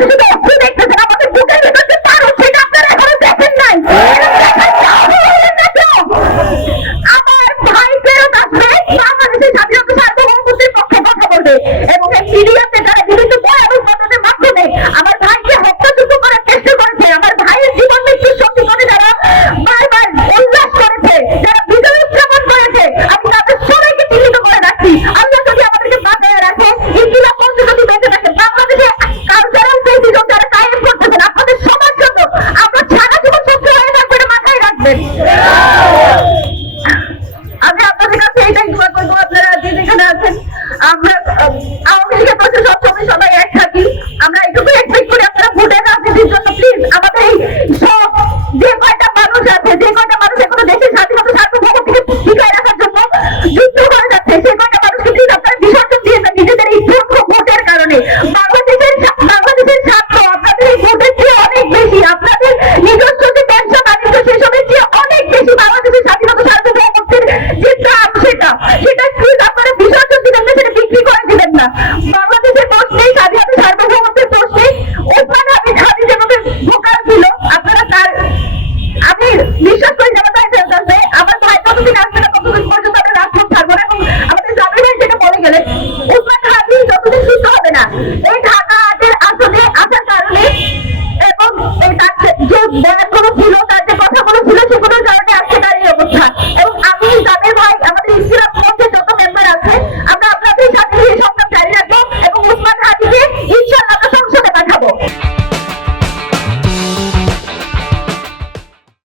আমাকে শুধু অস্ত্র দেখতেছেন, আমাদের বুকের ভেতর যে তার সেটা আপনারা এখনো দেখেন নাই। আমার ভাই ফেরত আসবে, বাংলাদেশের স্বাধীনতা সার্বভৌমত্বের পক্ষে কথা বলবে এবং এই মিডিয়াতে যারা বিভিন্ন ভয়াবহ ঘটনার মাধ্যমে আমার ভাইকে হত্যাযুদ্ধ করার চেষ্টা করেছে, আমার ভাইয়ের জীবন মৃত্যুর সঙ্গে যারা বারবার উল্লাস করেছে, যারা বিজয় উদযাপন করেছে, আমি তাদের সবাইকে চিহ্নিত করে রাখছি। আল্লাহ যদি আমাদেরকে বাঁচিয়ে রাখে, ইনকিলাব মঞ্চ যদি বেঁচে থাকে, বাংলাদেশে কালচারাল ফেস্টিভ্যাল যারা কায়েম করতেছেন আপনাদের সবার জন্য, আমরা সারা জীবন সহ্য হয়ে থাকবো, এটা মাথায় রাখবেন। আমি আপনাদের কাছে এটাই দোয়া করবো, আপনারা যে যেখানে আছেন, আমরা আওয়ামী লীগের পাশে সবসময় সবাই এক থাকি। আমরা এটুকু এক্সপেক্ট করি আপনারা ভোটের রাজনীতির জন্য প্লিজ আমাদের এই সব যে কয়টা মানুষ আছে, যে কয়টা মানুষ এখনো দেশের স্বাধীনতা সার্বভৌমত্বকে টিকায় রাখার জন্য যুদ্ধ করে যাচ্ছে, সেই কয়টা মানুষকে প্লিজ আপনারা বিসর্জন দিয়ে দেন নিজেদের এই ভোটের কারণে। বাংলাদেশের স্বার্থ আপনাদের এই ভোটের চেয়ে অনেক বেশি, আপনাদের নিজস্ব যে ব্যবসা বাণিজ্য সেসবের চেয়ে অনেক বেশি বাংলাদেশের স্বাধীনতা সার্বভৌমত্বের যে দাম সেটা প্লিজ আপনারা বিসর্জন দিবেন না, সেটা বিক্রি করে দিবেন না। বাংলাদেশের প্রশ্নেই, স্বাধীনতা সার্বভৌমত্বের প্রশ্নেই ওখানে আমি খাদি যেভাবে ভোকাল ছিল, আপনারা তার আমি বিশ্বাস করি যারা তাই ফেরত আসবে, আমার ভাই যতদিন আসবে না ততদিন পর্যন্ত আমরা রাজপথ ছাড়বো না। এবং আমাদের জামির ভাই যেটা বলে গেলেন, উসমান হাদি যতদিন সুস্থ হবে না, এই ঢাকা ৮-এর আসনে আসার কারণে এবং এই যে